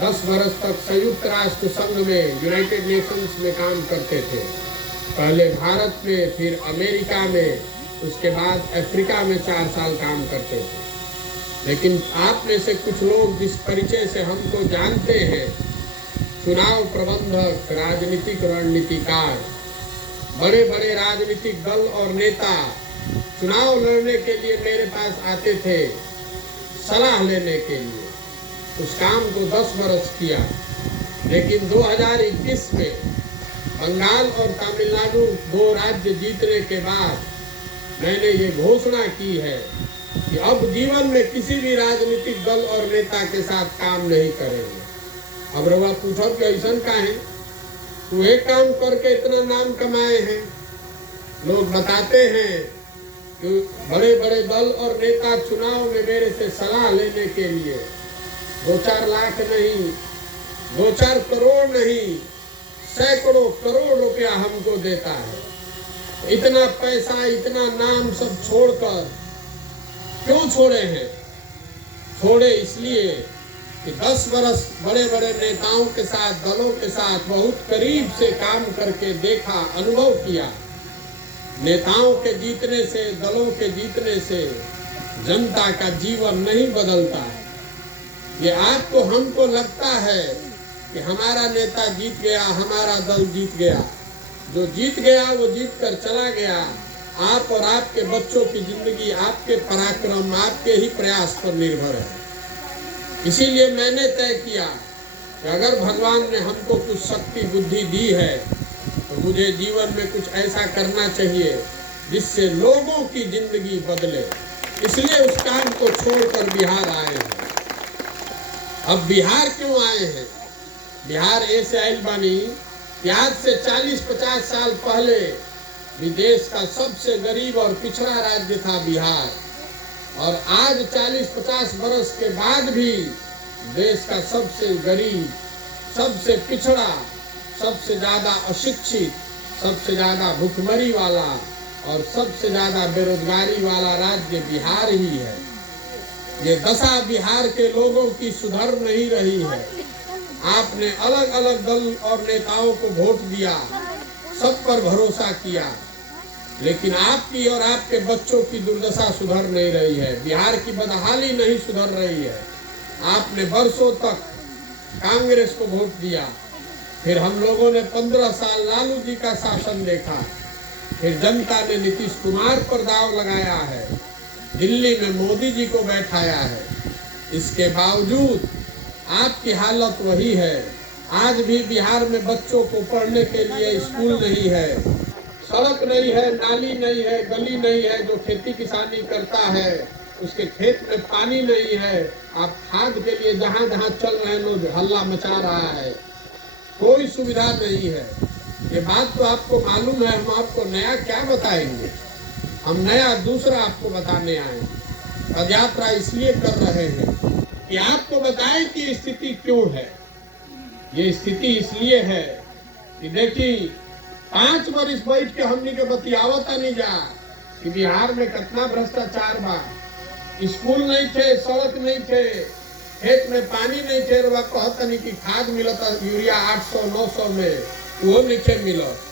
10 वर्ष तक संयुक्त राष्ट्र संघ में, यूनाइटेड नेशंस में काम करते थे। पहले भारत में, फिर अमेरिका में, उसके बाद अफ्रीका में 4 साल काम करते थे। लेकिन आप में से कुछ लोग जिस परिचय से हमको जानते हैं, चुनाव प्रबंधक, राजनीतिक रणनीतिकार, बड़े बड़े राजनीतिक दल और नेता चुनाव लड़ने के लिए मेरे पास आते थे सलाह लेने के लिए। उस काम को 10 वर्ष किया, लेकिन 2021 में बंगाल और तमिलनाडु 2 राज्य जीतने के बाद मैंने ये घोषणा की है कि अब जीवन में किसी भी राजनीतिक दल और नेता के साथ काम नहीं करेंगे। अब रवा पूछो कि ऐसा का है, तू एक काम करके इतना नाम कमाए हैं। लोग बताते हैं कि बड़े बड़े दल और नेता चुनाव में मेरे से सलाह लेने के लिए 2-4 लाख नहीं, 2-4 करोड़ नहीं, सैकड़ों करोड़ रुपया हमको देता है। इतना पैसा, इतना नाम सब छोड़कर क्यों छोड़े हैं? छोड़े इसलिए कि 10 वर्ष बड़े बड़े नेताओं के साथ, दलों के साथ बहुत करीब से काम करके देखा, अनुभव किया। नेताओं के जीतने से, दलों के जीतने से जनता का जीवन नहीं बदलता है। ये आपको, हमको लगता है कि हमारा नेता जीत गया, हमारा दल जीत गया। जो जीत गया वो जीत कर चला गया। आप और आपके बच्चों की जिंदगी आपके पराक्रम, आपके ही प्रयास पर निर्भर है। इसीलिए मैंने तय किया कि अगर भगवान ने हमको कुछ शक्ति बुद्धि दी है तो मुझे जीवन में कुछ ऐसा करना चाहिए जिससे लोगों की जिंदगी बदले। इसलिए उस काम को छोड़कर बिहार आए हैं। अब बिहार क्यों आए हैं? बिहार ऐसे आयल बानी कि आज से 40-50 साल पहले भी देश का सबसे गरीब और पिछड़ा राज्य था बिहार, और आज 40-50 बरस के बाद भी देश का सबसे गरीब, सबसे पिछड़ा, सबसे ज्यादा अशिक्षित, सबसे ज्यादा भूखमरी वाला और सबसे ज्यादा बेरोजगारी वाला राज्य बिहार ही है। ये दशा बिहार के लोगों की सुधर नहीं रही है। आपने अलग अलग दल और नेताओं को वोट दिया, सब पर भरोसा किया, लेकिन आपकी और आपके बच्चों की दुर्दशा सुधर नहीं रही है। बिहार की बदहाली नहीं सुधर रही है। आपने बरसों तक कांग्रेस को वोट दिया, फिर हम लोगों ने 15 साल लालू जी का शासन देखा, फिर जनता ने नीतीश कुमार पर दाव लगाया है, दिल्ली में मोदी जी को बैठाया है। इसके बावजूद आपकी हालत वही है। आज भी बिहार में बच्चों को पढ़ने के लिए स्कूल नहीं है, सड़क नहीं है, नाली नहीं है, गली नहीं है। जो खेती किसानी करता है उसके खेत में पानी नहीं है। आप खाद के लिए जहाँ जहाँ चल रहे हैं लोग हल्ला मचा रहा है, कोई सुविधा नहीं है। ये बात तो आपको मालूम है। हम आपको नया क्या बताएंगे? हम नया दूसरा आपको बताने आए। पदयात्रा इसलिए कर रहे हैं कि आपको बताएं कि स्थिति क्यों है। ये स्थिति इसलिए है कि देखिए 5 वर्ष बैठ के हमनी के बतियावत नहीं जा कि बिहार में कितना भ्रष्टाचार बा। स्कूल नहीं थे, सड़क नहीं थे, खेत में पानी नहीं थे। वह कहता नहीं कि खाद मिलता यूरिया 800-900 में, वो नहीं मिलत।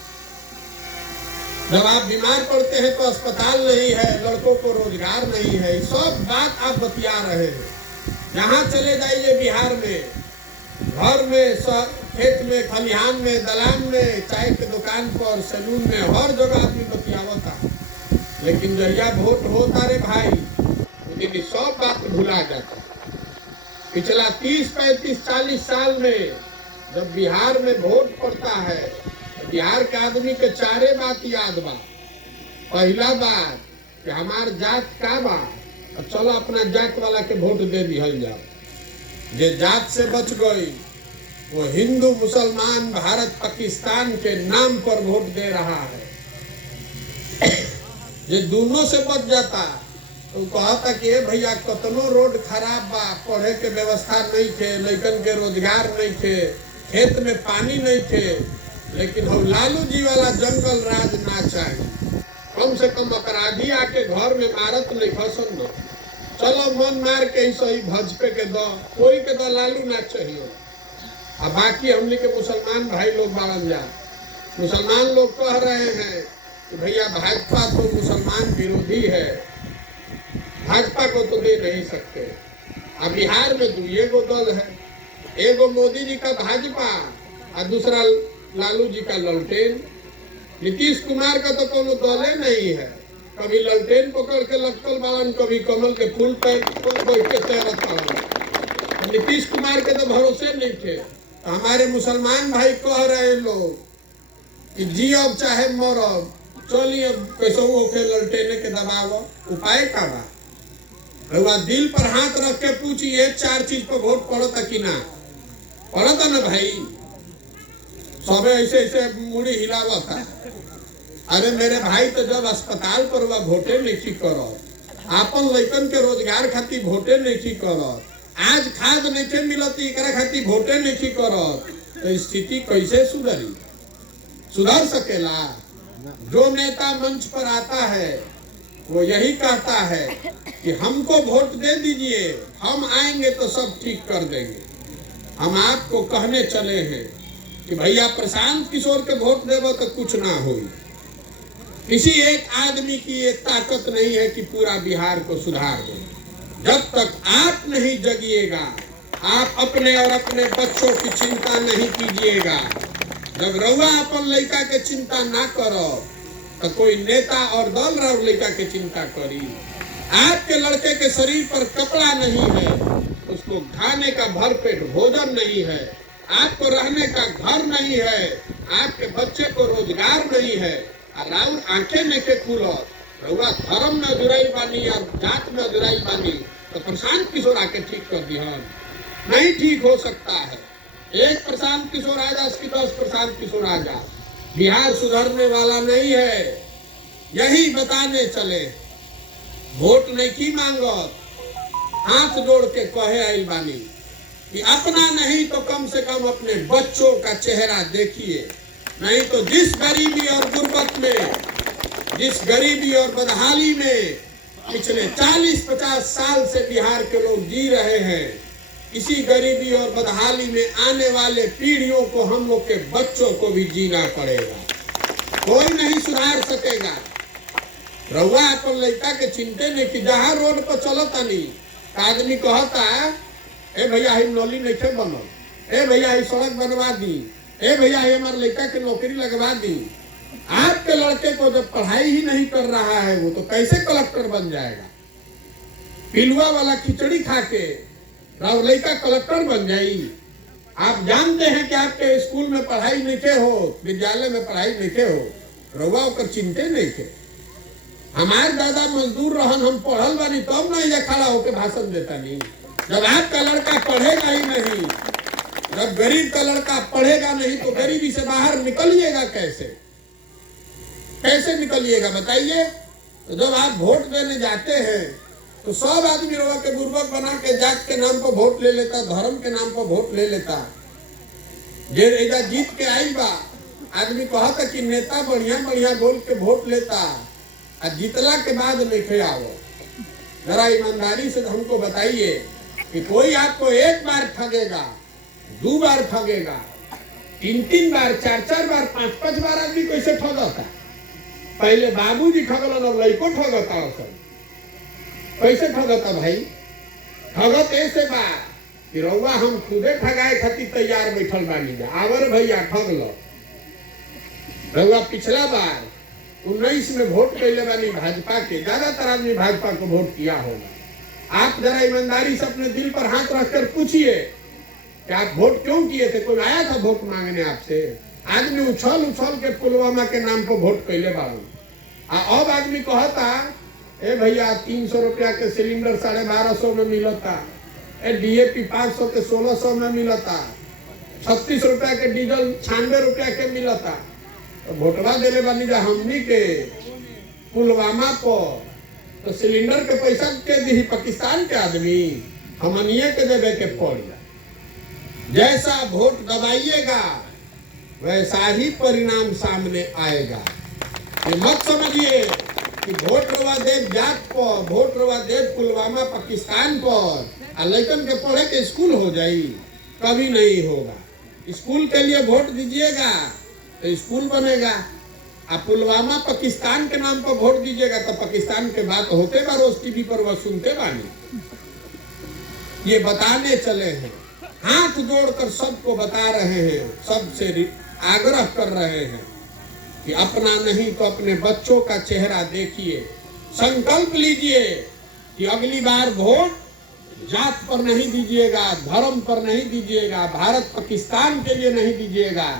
जब आप बीमार पड़ते हैं तो अस्पताल नहीं है, लड़कों को रोजगार नहीं है। सब बात आप बतिया रहे हैं। जहाँ चले जाइए बिहार में, घर में, खेत में, खलिहान में, दलान में, चाय के दुकान पर, सैलून में, हर जगह आदमी बतियावता। लेकिन जहिया वोट होता रे भाई, उनकी सब बात भुला जाता। पिछला 30, 35, 40 साल में जब बिहार में वोट पड़ता है, बिहार के आदमी के 4 बात याद बा। पहला बात कि हमार जात का बा, चलो अपना जात वाला के वोट दे दिहल जाओ। जे जात से बच गई वो हिंदू मुसलमान भारत पाकिस्तान के नाम पर वोट दे रहा है। जे दोनों से बच जाता तो कहता कि भैया कतनो रोड खराब बा, पढ़े के व्यवस्था नहीं थे, लड़कन के रोजगार नहीं थे, खेत में पानी नहीं थे, लेकिन हम लालू जी वाला जंगल राज ना चाहिए। कम से कम अपराधी आके घर में मारत नहीं फसन दो, चलो मन मार के ही सही भजपे के दो, कोई के दो, लालू ना चाहिए। अब बाकी हमने के मुसलमान भाई लोग बारन जा, मुसलमान लोग कह रहे हैं कि भैया भाजपा तो मुसलमान विरोधी है, भाजपा को तो दे नहीं सकते। अब बिहार में दुए गो दल है, एगो मोदी जी का भाजपा और दूसरा लालू जी का ललटेन। नीतीश कुमार का तो कोनो दले नहीं है, कभी ललटेन पकड़ के लटकल बालन, कभी कमल के फूल पे बैठ के तैरत बालन। नीतीश कुमार के तो भरोसे नहीं थे। तो हमारे मुसलमान भाई कह रहे लोग कि जियब चाहे मरब, चलिए कैसे होके ललटेने के दबाव, उपाय का बा? रउआ दिल पर हाथ रख के पूछिए, 4 चीज पर वोट पड़ता कि ना पड़ता ना भाई? सबे ऐसे ऐसे मुड़ी हिलावा था। अरे मेरे भाई तो जब अस्पताल पर वह वोटे नहीं करो, आपन लइकन के रोजगार खातिर वोटे नहीं करो, आज खाद नहीं मिलती एकरा खातिर वोटे नहीं करो, तो स्थिति कैसे सुधरी? सुधर सकेला? जो नेता मंच पर आता है वो यही कहता है कि हमको वोट दे दीजिए, हम आएंगे तो सब ठीक कर देंगे। हम आपको कहने चले हैं कि भैया प्रशांत किशोर के वोट देवो तो कुछ ना हो। किसी एक आदमी की ये ताकत नहीं है कि पूरा बिहार को सुधार दे। जब तक आप नहीं जगिएगा, आप अपने और अपने बच्चों की चिंता नहीं कीजिएगा, जब रउआ अपन लड़का के चिंता ना करो तो कोई नेता और दल रउआ लड़का के चिंता करी। आपके लड़के के शरीर पर कपड़ा नहीं है, उसको खाने का भरपेट भोजन नहीं है, आपको रहने का घर नहीं है, आपके बच्चे को रोजगार नहीं है, और आंखें नहीं के खुलो, रउआ धर्म में जुड़ाई बानी या जात में जुड़ाई बानी, तो प्रशांत किशोर आके ठीक कर दी। नहीं ठीक हो सकता है। एक प्रशांत किशोर आ जा, उसकी 10 प्रशांत किशोर आ जा, बिहार सुधरने वाला नहीं है। यही बताने चले, वोट नहीं की मांगो, हाथ जोड़ के कहे आई बानी कि अपना नहीं तो कम से कम अपने बच्चों का चेहरा देखिए। नहीं तो जिस गरीबी और गुर्बत में, जिस गरीबी और बदहाली में पिछले 40-50 साल से बिहार के लोग जी रहे हैं, इसी गरीबी और बदहाली में आने वाले पीढ़ियों को, हम लोग के बच्चों को भी जीना पड़ेगा। कोई नहीं सुधार सकेगा। रउआ अपन लड़का के चिंते नहीं कि जहाँ रोड पर चलता नहीं, आदमी कहता ए भैया हम नली नहीं थे बनल, ए भैया ये सड़क बनवा दी, ए भैया ये हमारे लड़का के नौकरी लगवा दी। आपके लड़के को जब पढ़ाई ही नहीं कर रहा है, वो तो कैसे कलेक्टर बन जाएगा? पिलुआ वाला खिचड़ी खा के राव लड़का कलेक्टर बन जाई। आप जानते हैं कि आपके स्कूल में पढ़ाई नहीं के हो, विद्यालय में पढ़ाई नहीं के हो, रउआ ओकर चिंते नहीं के। हमारे दादा मजदूर रहन, हम पढ़ल बानी तब नहीं जा खड़ा होके भाषण देता नहीं। जब आपका लड़का पढ़ेगा ही नहीं, जब गरीब का लड़का पढ़ेगा नहीं, तो गरीबी से बाहर निकलिएगा कैसे? कैसे निकलिएगा बताइए? तो जब आप वोट देने जाते हैं तो सब आदमी रउआ के बुर्बक बना के जात के नाम पर वोट ले लेता, धर्म के नाम पर वोट ले लेता। जे एजा जीत के आई बा, आदमी कहता कि नेता बढ़िया बढ़िया बोल के वोट लेता, और जीतला के बाद नहीं आओ। जरा ईमानदारी से हमको बताइए कि कोई आपको एक बार ठगेगा, 2 बार ठगेगा, 3-3 बार, 4-4 बार, 5-5 बार आदमी कैसे ठगता? पहले बाबूजी ठगलन और लड़को ठगता। कैसे ठगता भाई? ठगत ऐसे बा कि रउआ हम खुदे ठगाए खातिर तैयार बैठल बानी जा, आवर भैया ठग लो। रउआ पिछला बार 19 में वोट कैले बानी भाजपा के, ज्यादातर आदमी भाजपा को वोट किया होगा। आप जरा ईमानदारी से अपने दिल पर हाथ रखकर पूछिए कि आप वोट क्यों किए थे? कोई आया था वोट मांगने आपसे? आदमी उछल उछल के पुलवामा के नाम पर वोट कैले बाबू। अब आदमी कहता ए भैया 300 रुपया के सिलेंडर 1250 में मिलता, ए DAP 500 के 1600 में मिलता, 36 रुपया के डीजल 96 रुपया के मिलता। तो वोटवा देले बानी जा हमनी के पुलवामा पर, तो सिलेंडर के पैसा के दी पाकिस्तान के आदमी, हमनिए के देवे के पड़। जैसा वोट दबाइएगा वैसा ही परिणाम सामने आएगा। ये मत समझिए कि वोट रवा दे जात पर, वोट रवा दे पुलवामा पाकिस्तान पर, लड़कन के पढ़े के स्कूल हो जाई, कभी नहीं होगा। स्कूल के लिए वोट दीजिएगा तो स्कूल बनेगा। आप पुलवामा पाकिस्तान के नाम पर वोट दीजिएगा तो पाकिस्तान के बात होते बा रोज टीवी पर, वह सुनते बानी। ये बताने चले हैं, हाथ जोड़कर सबको बता रहे हैं, सबसे आग्रह कर रहे हैं कि अपना नहीं तो अपने बच्चों का चेहरा देखिए, संकल्प लीजिए कि अगली बार वोट जात पर नहीं दीजिएगा, धर्म पर नहीं दीजिएगा, भारत पाकिस्तान के लिए नहीं दीजिएगा,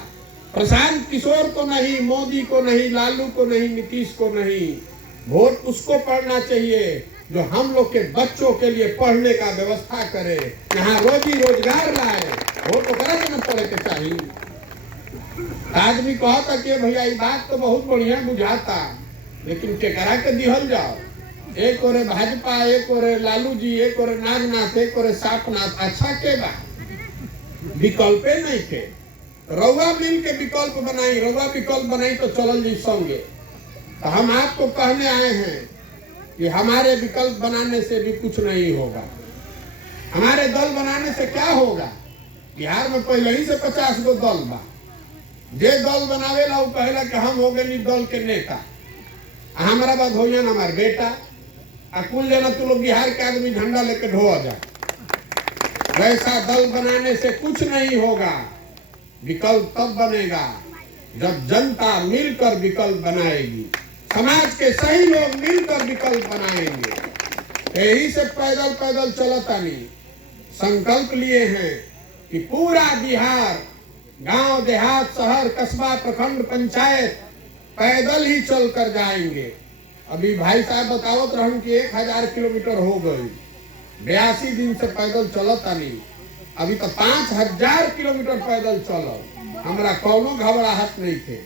प्रशांत किशोर को नहीं, मोदी को नहीं, लालू को नहीं, नीतीश को नहीं। वोट उसको पढ़ना चाहिए जो हम लोग के बच्चों के लिए पढ़ने का व्यवस्था करे, यहाँ रोजी रोजगार लाए। वोट तो करे तो न पढ़े के चाहिए। आदमी कहता कि भैया ये बात तो बहुत बढ़िया बुझाता, लेकिन केकरा के दिहल जाओ। एक ओरे भाजपा, एक ओरे लालू जी, एक ओरे नागनाथ, एक ओरे सापनाथ। अच्छा के बा विकल्पे नहीं थे। रउआ मिल के विकल्प बनाई, रउआ विकल्प बनाई तो चलल जी संगे। तो हम आपको कहने आए हैं कि हमारे विकल्प बनाने से भी कुछ नहीं होगा। हमारे दल बनाने से क्या होगा? बिहार में पहले ही से 50 गो दल बा। जे दल बनावेला वो कहेला कि हम हो गए दल के नेता, हमारा बात हो जाए हमारे बेटा आ कुल जना तू लोग बिहार के आदमी झंडा लेके ढो जा। वैसा दल बनाने से कुछ नहीं होगा। विकल्प तब बनेगा जब जनता मिलकर विकल्प बनाएगी, समाज के सही लोग मिलकर विकल्प बनाएंगे। यही से पैदल पैदल चलता नहीं संकल्प लिए हैं कि पूरा बिहार, गांव देहात, शहर कस्बा, प्रखंड, पंचायत पैदल ही चल कर जाएंगे। अभी भाई साहब बतावत रहन कि 1000 किलोमीटर हो गई, 82 दिन से पैदल चलता नहीं। अभी तो 5000 किलोमीटर पैदल चलो, हमारा कोनो घबराहट नहीं थे।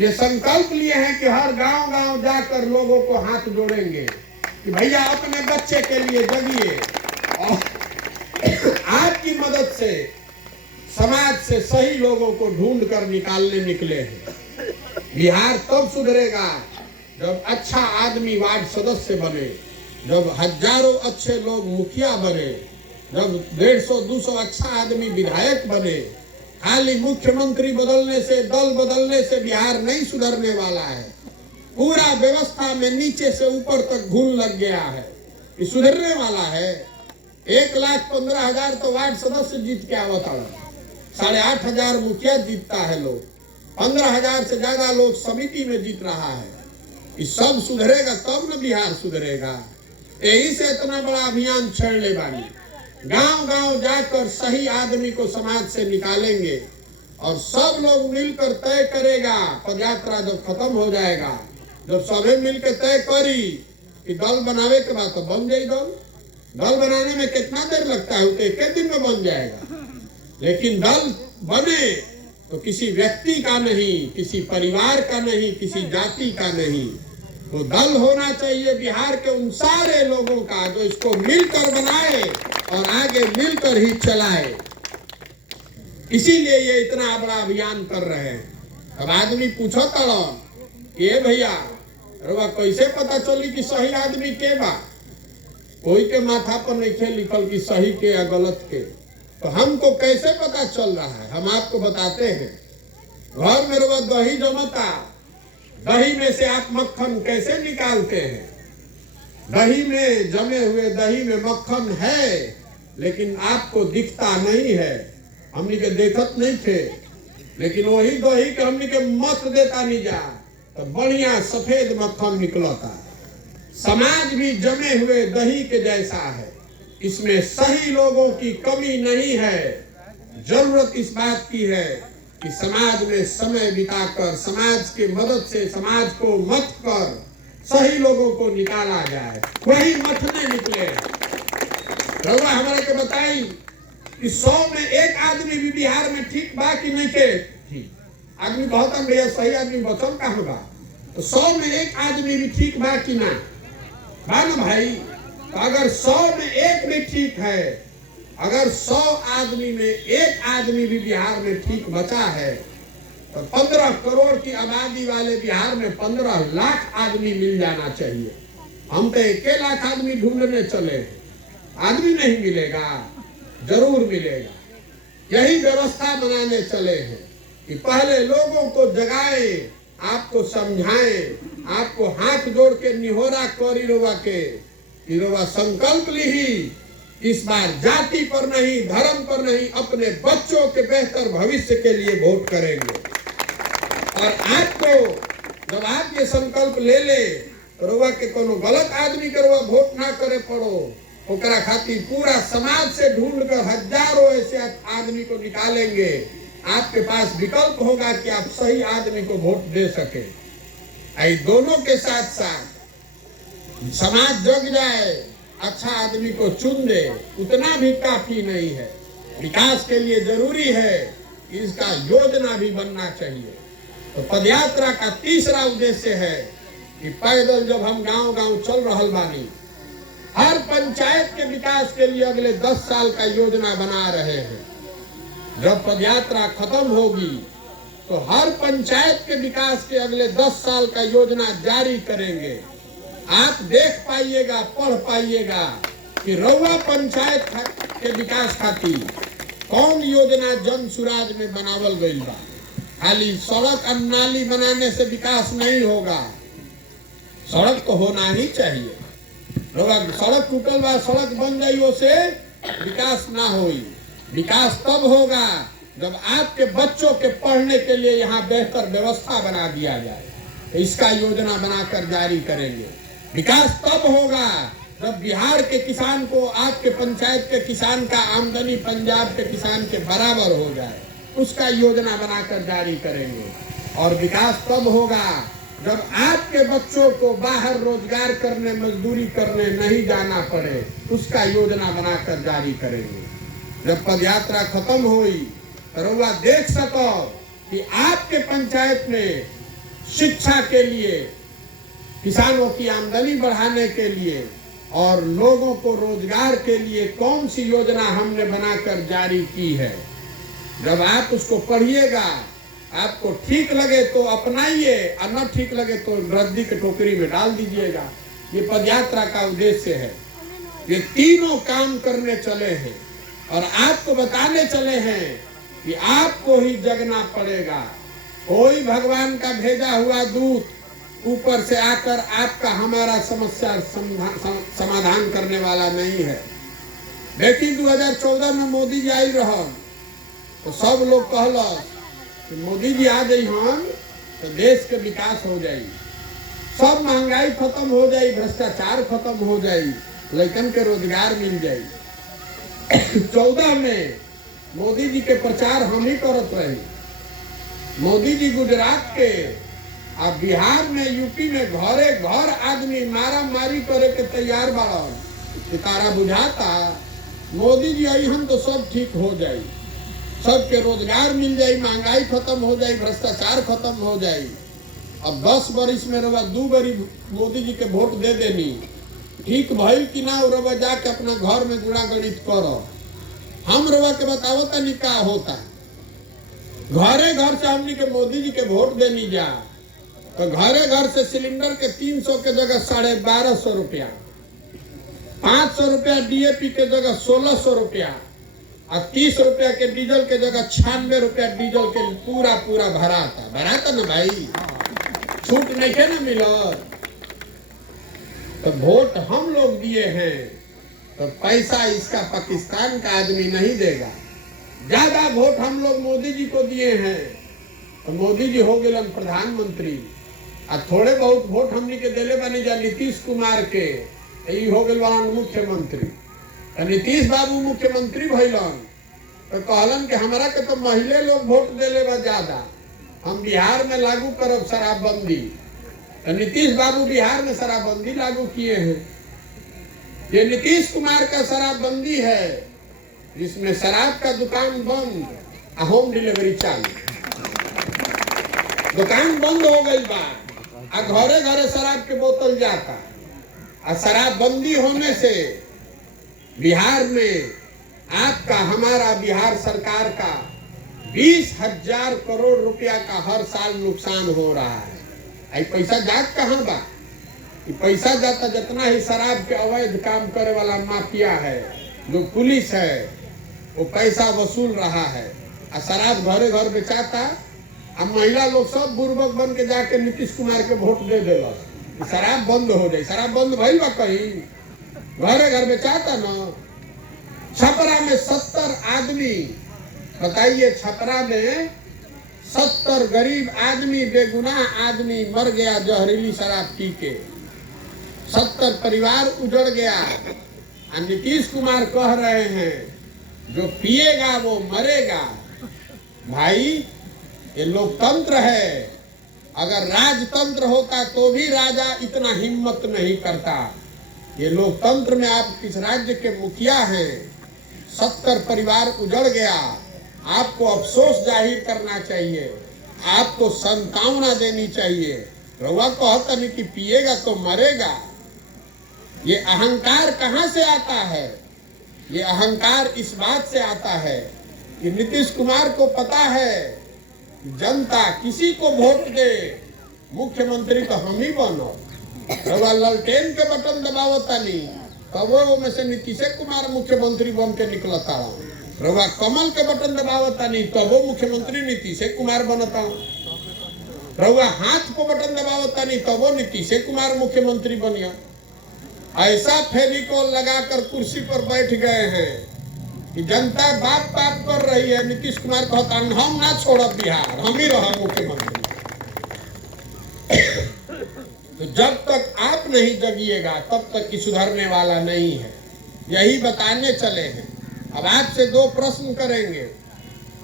ये संकल्प लिए हैं कि हर गांव गांव जाकर लोगों को हाथ जोड़ेंगे कि भैया अपने बच्चे के लिए जगिए। और आपकी मदद से समाज से सही लोगों को ढूंढ कर निकालने निकले हैं। बिहार तब सुधरेगा जब अच्छा आदमी वार्ड सदस्य बने, जब हजारों अच्छे लोग मुखिया बने, जब 150-200 अच्छा आदमी विधायक बने। खाली मुख्यमंत्री बदलने से, दल बदलने से बिहार नहीं सुधरने वाला है। पूरा व्यवस्था में नीचे से ऊपर तक घुन लग गया है, ये सुधरने वाला है। 1,15,000 तो वार्ड सदस्य जीत के आवत है, 8,500 मुखिया जीतता है लोग, 15,000 से ज्यादा लोग समिति में जीत रहा है। ये सब सुधरेगा तब न बिहार सुधरेगा। यही से इतना बड़ा अभियान छेड़ने वाली, गांव गांव जाकर सही आदमी को समाज से निकालेंगे और सब लोग मिलकर तय करेगा। पदयात्रा जब खत्म हो जाएगा, जब सभी मिलकर तय करी कि दल बनावे के बाद तो बन जाए दल। दल बनाने में कितना देर लगता है? तो एक दिन में बन जाएगा। लेकिन दल बने तो किसी व्यक्ति का नहीं, किसी परिवार का नहीं, किसी जाति का नहीं, तो दल होना चाहिए बिहार के उन सारे लोगों का जो इसको मिलकर बनाए और आगे मिलकर ही चलाए। इसीलिए ये इतना बड़ा अभियान कर रहे हैं। अब आदमी पूछो तड़ो ये भैया रवा कैसे पता चली कि सही आदमी के बा? कोई के माथा पर नहीं लिखल कि सही के या गलत के, तो हमको कैसे पता चल रहा है? हम आपको बताते हैं। घर में रवा दही जमता, दही में से आप मक्खन कैसे निकालते हैं? दही में जमे हुए दही में मक्खन है, लेकिन आपको दिखता नहीं है। हमने के देखत नहीं थे, लेकिन वही दही के हमने के मत देता नहीं जा तो बढ़िया सफेद मक्खन निकलता। समाज भी जमे हुए दही के जैसा है, इसमें सही लोगों की कमी नहीं है। जरूरत इस बात की है कि समाज में समय बिताकर, समाज की मदद से समाज को मत कर सही लोगों को निकाला जाए, वही मथने निकले। रउआ हमारे के बताई कि 100 में एक आदमी भी बिहार में ठीक बा कि नहीं के? ठीक आदमी बहुत भैया सही आदमी बचल कहाँ बा? तो 100 में एक आदमी भी ठीक बा कि ना? बा ना भाई? तो अगर 100 में एक भी ठीक है, अगर 100 आदमी में एक आदमी भी बिहार में ठीक बचा है, तो 15 करोड़ की आबादी वाले बिहार में 15 लाख आदमी मिल जाना चाहिए। हम तो 1 लाख आदमी ढूंढने चले, आदमी नहीं मिलेगा, जरूर मिलेगा। यही व्यवस्था बनाने चले हैं कि पहले लोगों को जगाएं, आपको समझाएं, आपको हाथ जोड़ के निहोरा करी रोवा के रोवा संकल्प ली, इस बार जाति पर नहीं, धर्म पर नहीं, अपने बच्चों के बेहतर भविष्य के लिए वोट करेंगे। और आपको जब आप ये संकल्प ले ले रोवा के कोनो गलत आदमी के रोवा वोट ना करे पड़ो, ओकरा खातिर पूरा समाज से ढूंढकर हजारों ऐसे आदमी को निकालेंगे। आपके पास विकल्प होगा कि आप सही आदमी को वोट दे सके। आई दोनों के साथ साथ समाज जग जाए, अच्छा आदमी को चुन दे, उतना भी काफी नहीं है। विकास के लिए जरूरी है कि इसका योजना भी बनना चाहिए। तो पदयात्रा का तीसरा उद्देश्य है कि पैदल जब हम गांव गांव चल रहल बानी, हर पंचायत के विकास के लिए अगले 10 साल का योजना बना रहे हैं। जब पदयात्रा खत्म होगी तो हर पंचायत के विकास के अगले 10 साल का योजना जारी करेंगे। आप देख पाइएगा, पढ़ पाइएगा कि रउआ पंचायत के विकास खातिर कौन योजना जन सुराज में बनावल गई बा। खाली सड़क और नाली बनाने से विकास नहीं होगा, सड़क तो होना ही चाहिए। सड़क टूटल बा, सड़क बन जाई, उससे विकास ना होई। विकास तब होगा जब आपके बच्चों के पढ़ने के लिए यहाँ बेहतर व्यवस्था बना दिया जाए। तो इसका योजना बनाकर जारी करेंगे। विकास तब होगा जब बिहार के किसान को आपके पंचायत के किसान का आमदनी पंजाब के किसान के बराबर हो जाए, उसका योजना बनाकर जारी करेंगे। और विकास तब होगा जब आपके बच्चों को बाहर रोजगार करने, मजदूरी करने नहीं जाना पड़े, उसका योजना बनाकर जारी करेंगे। जब पदयात्रा खत्म हुई रउआ देख सको कि आपके पंचायत में शिक्षा के लिए, किसानों की आमदनी बढ़ाने के लिए और लोगों को रोजगार के लिए कौन सी योजना हमने बनाकर जारी की है। जब आप उसको पढ़िएगा, आपको ठीक लगे तो अपनाइए, और न ठीक लगे तो रद्दी के टोकरी में डाल दीजिएगा। ये पदयात्रा का उद्देश्य है। ये तीनों काम करने चले हैं और आपको बताने चले हैं कि आपको ही जगना पड़ेगा। कोई भगवान का भेजा हुआ दूत ऊपर से आकर आपका हमारा समस्या समाधान करने वाला नहीं है। देखिए 2014 में मोदी जी आई रहा तो सब लोग कहला कि मोदी जी आ गई हम तो देश के विकास हो जाए, सब महंगाई खत्म हो जाए, भ्रष्टाचार खत्म हो जाए, लड़कन के रोजगार मिल जाए। 14 में मोदी जी के प्रचार हम ही करत रहे। मोदी जी गुजरात के अब बिहार में, यूपी में घरे घर आदमी मारा मारी करे के तैयार बाड़न। तारा बुझाता मोदी जी आई हम तो सब ठीक हो जाए, सबके रोजगार मिल जाए, महंगाई खत्म हो जाए, भ्रष्टाचार खत्म हो जाए। अब 10 बरिस में रवा 2 बारी मोदी जी के वोट दे देनी, ठीक भइल कि ना रवा जाके अपना घर में गुणा गणित करो। हम रवा के बताओ तनी का होता। घरे घर से हमनी के मोदी जी के वोट देनी जा तो घरे घर से सिलेंडर के 300 के जगह 1250 रुपया, 500 रुपया डीएपी के जगह 1600 रुपया और 30 रुपया के डीजल के जगह 96 रुपया डीजल के पूरा भराता ना भाई, छूट नहीं के ना मिला। तो वोट हम लोग दिए हैं तो पैसा इसका पाकिस्तान का आदमी नहीं देगा। ज्यादा वोट हम लोग मोदी जी को दिए हैं तो मोदी जी हो गए प्रधानमंत्री, और थोड़े बहुत वोट हमनी के दिले बनी जा नीतीश कुमार के, हो गए मुख्यमंत्री। नीतीश बाबू मुख्यमंत्री भइलन तो कहलन कि हमारा के तो महिला लोग वोट देले बा ज्यादा, हम बिहार में लागू करब शराबबंदी। तो नीतीश बाबू बिहार में शराबबंदी लागू किए हैं। ये नीतीश कुमार का शराबबंदी है जिसमें शराब का दुकान बंद, होम डिलीवरी चालू। दुकान बंद हो गई बा, घरे घरे शराब के बोतल जाता। और शराबबंदी होने से बिहार में आपका, हमारा बिहार सरकार का 20,000 करोड़ रुपया का हर साल नुकसान हो रहा है। आई पैसा जात कहाँ बा? पैसा जाता जितना ही शराब के अवैध काम करे वाला माफिया है, जो पुलिस है, वो पैसा वसूल रहा है और शराब घरे घर बेचाता। अब महिला लोग सब बुर्बक बन के जाके नीतीश कुमार के वोट दे देला, शराब बंद हो जाए। शराब बंद भइल बा कहीं? घरे घर बेचाता न। छपरा में 70 आदमी, बताइए, छपरा में 70 गरीब आदमी, बेगुनाह आदमी मर गया जहरीली शराब पी के। 70 परिवार उजड़ गया। और नीतीश कुमार कह रहे हैं जो पिएगा वो मरेगा। भाई, ये लोकतंत्र है। अगर राजतंत्र होता तो भी राजा इतना हिम्मत नहीं करता। ये लोकतंत्र में आप किस राज्य के मुखिया हैं? 70 परिवार उजड़ गया। आपको अफसोस जाहिर करना चाहिए, आपको संतावना देनी चाहिए। रउआ कहता नहीं कि पिएगा तो मरेगा। ये अहंकार कहां से आता है? ये अहंकार इस बात से आता है कि नीतीश कुमार को पता है जनता किसी को वोट दे, मुख्यमंत्री तो हम ही बनो। रउआ ललटेन के बटन दबावता नहीं, तब वो में से नीतीश कुमार मुख्यमंत्री बन के निकलता। रउआ कमल के बटन दबावता नहीं, तब वो मुख्यमंत्री नीतीश कुमार बनता। रउआ हाथ को बटन दबावता नहीं, तब वो नीतीश कुमार मुख्यमंत्री बनिया। ऐसा फेविकोल लगाकर कुर्सी पर बैठ गए हैं कि जनता बाप बाप कर रही है। नीतीश कुमार कहता हम ना छोड़ब बिहार, हम ही रहा मुख्यमंत्री। तो जब तक आप नहीं जगिएगा तब तक कि सुधरने वाला नहीं है। यही बताने चले हैं। अब आपसे 2 प्रश्न करेंगे,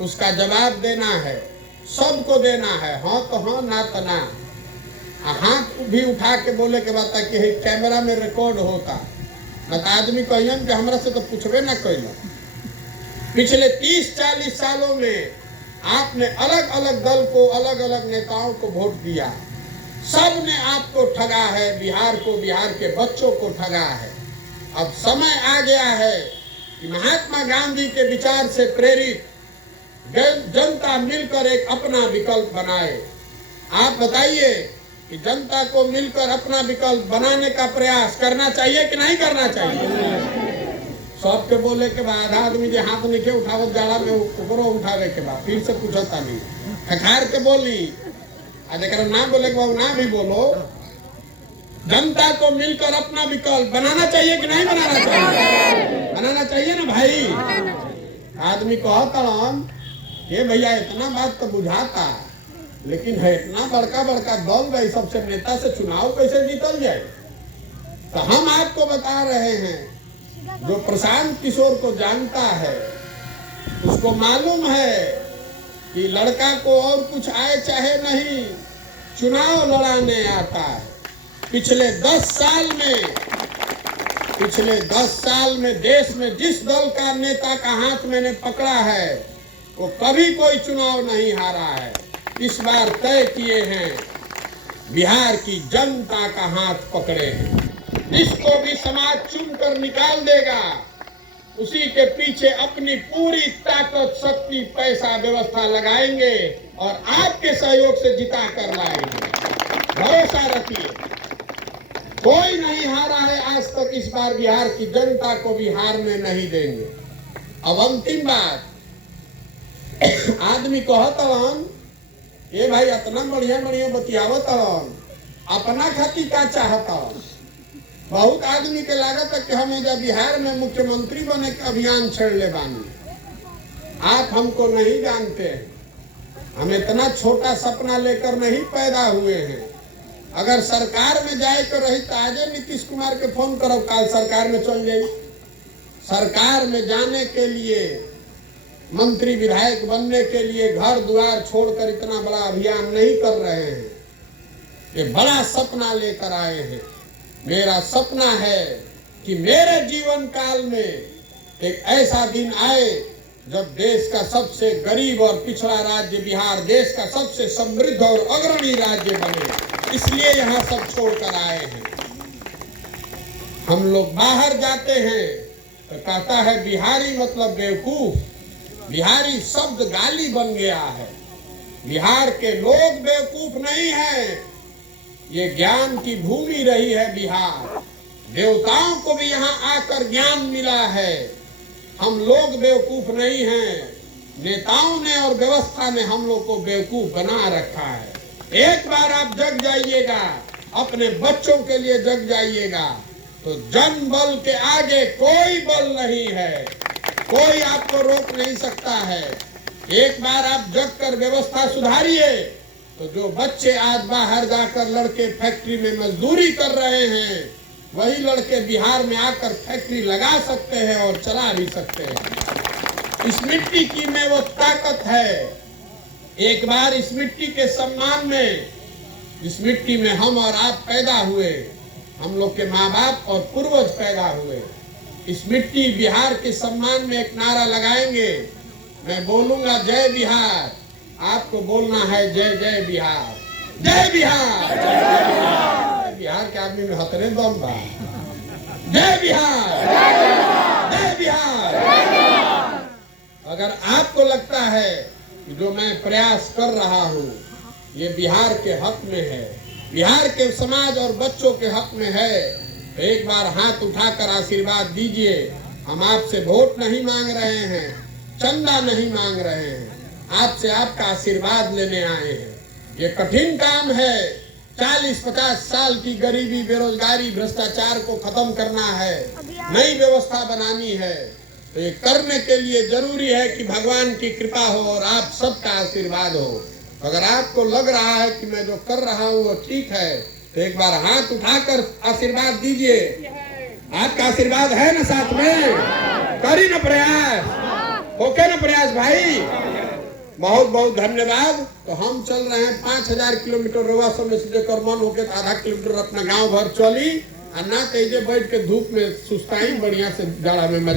उसका जवाब देना है, सबको देना है। हाँ तो हाँ, ना तो ना। हाथ भी उठा के बोले के बात कि कैमरा में रिकॉर्ड होता न तो आदमी कहियन कि हमरा से तो पूछबे ना कैल। पिछले 30-40 सालों में आपने अलग अलग दल को, अलग अलग नेताओं को वोट दिया। सब ने आपको ठगा है, बिहार को, बिहार के बच्चों को ठगा है। अब समय आ गया है कि महात्मा गांधी के विचार से प्रेरित जनता मिलकर एक अपना विकल्प बनाए। आप बताइए कि जनता को मिलकर अपना विकल्प बनाने का प्रयास करना चाहिए कि नहीं करना चाहिए? सबके बोले के बाद आदमी जो हाथ नीचे उठावत जाला में ऊपर उठावे के बाद फिर से पूछता नहीं, खखार के बोली अगर ना बोले के बाद ना भी बोलो। जनता को मिलकर अपना विकल्प बनाना चाहिए कि नहीं बनाना चाहिए? बनाना चाहिए ना भाई। आदमी कहता ये भैया इतना बात तो बुझाता, लेकिन है इतना बड़का बड़का दल गई, सबसे नेता से चुनाव कैसे जीतल जाए? तो हम आपको बता रहे हैं, जो प्रशांत किशोर को जानता है उसको मालूम है कि लड़का को और कुछ आए चाहे नहीं, चुनाव लड़ाने आता है। पिछले 10 साल में देश में जिस दल का नेता का हाथ मैंने पकड़ा है वो कभी कोई चुनाव नहीं हारा है। इस बार तय किए हैं, बिहार की जनता का हाथ पकड़े हैं। जिसको भी समाज चुन कर निकाल देगा उसी के पीछे अपनी पूरी ताकत, शक्ति, पैसा, व्यवस्था लगाएंगे और आपके सहयोग से जिता कर लाएंगे। भरोसा रखिए, कोई नहीं हारा है आज तक। इस बार बिहार की जनता को भी हारने नहीं देंगे। अब अंतिम बात, आदमी कहता ये भाई इतना बढ़िया बढ़िया बतियावत अपना खातिर का चाहता। बहुत आदमी के लागत है कि हम जब बिहार में मुख्यमंत्री बने के अभियान छेड़ ले बानी। आप हमको नहीं जानते हैं, हम इतना छोटा सपना लेकर नहीं पैदा हुए हैं। अगर सरकार में जाए तो रही तो आज नीतीश कुमार के फोन करो, काल सरकार में चल जाए। सरकार में जाने के लिए, मंत्री विधायक बनने के लिए घर द्वार छोड़कर इतना बड़ा अभियान नहीं कर रहे हैं। ये बड़ा सपना लेकर आए हैं। मेरा सपना है कि मेरे जीवन काल में एक ऐसा दिन आए जब देश का सबसे गरीब और पिछड़ा राज्य बिहार देश का सबसे समृद्ध और अग्रणी राज्य बने। इसलिए यहाँ सब छोड़कर आए हैं। हम लोग बाहर जाते हैं तो कहता है बिहारी मतलब बेवकूफ। बिहारी शब्द गाली बन गया है। बिहार के लोग बेवकूफ नहीं हैं, ये ज्ञान की भूमि रही है बिहार। देवताओं को भी यहाँ आकर ज्ञान मिला है। हम लोग बेवकूफ नहीं हैं, नेताओं ने और व्यवस्था ने हम लोग को बेवकूफ बना रखा है। एक बार आप जग जाइएगा, अपने बच्चों के लिए जग जाइएगा, तो जन बल के आगे कोई बल नहीं है, कोई आपको रोक नहीं सकता है। एक बार आप जग कर व्यवस्था सुधारिए, तो जो बच्चे आज बाहर जाकर लड़के फैक्ट्री में मजदूरी कर रहे हैं, वही लड़के बिहार में आकर फैक्ट्री लगा सकते हैं और चला भी सकते हैं। इस मिट्टी की में वो ताकत है। एक बार इस मिट्टी के सम्मान में, इस मिट्टी में हम और आप पैदा हुए, हम लोग के माँ बाप और पूर्वज पैदा हुए। इस मिट्टी बिहार के सम्मान में एक नारा लगाएंगे। मैं बोलूंगा जय बिहार, आपको बोलना है जय जय बिहार, जय बिहार। बिहार के आदमी में हतरे दम बा। जय बिहार, जय बिहार। अगर आपको लगता है कि जो मैं प्रयास कर रहा हूँ ये बिहार के हक में है, बिहार के समाज और बच्चों के हक में है, तो एक बार हाथ उठाकर आशीर्वाद दीजिए। हम आपसे वोट नहीं मांग रहे हैं, चंदा नहीं मांग रहे हैं, आपसे आपका आशीर्वाद लेने आए हैं। ये कठिन काम है। 40-50 साल की गरीबी, बेरोजगारी, भ्रष्टाचार को खत्म करना है, नई व्यवस्था बनानी है। तो ये करने के लिए जरूरी है कि भगवान की कृपा हो और आप सबका आशीर्वाद हो। अगर आपको लग रहा है कि मैं जो कर रहा हूँ वो ठीक है, तो एक बार हाथ उठाकर आशीर्वाद दीजिए। आपका आशीर्वाद है ना साथ में? करी ना प्रयास, होके ना प्रयास भाई। बहुत बहुत धन्यवाद। तो हम चल रहे हैं 5000 किलोमीटर रवा समय से लेकर मन होके आधा किलोमीटर अपना गांव भर चली, और ना तेजे बैठ के धूप में सुस्ताई, बढ़िया से जाड़ा में मजा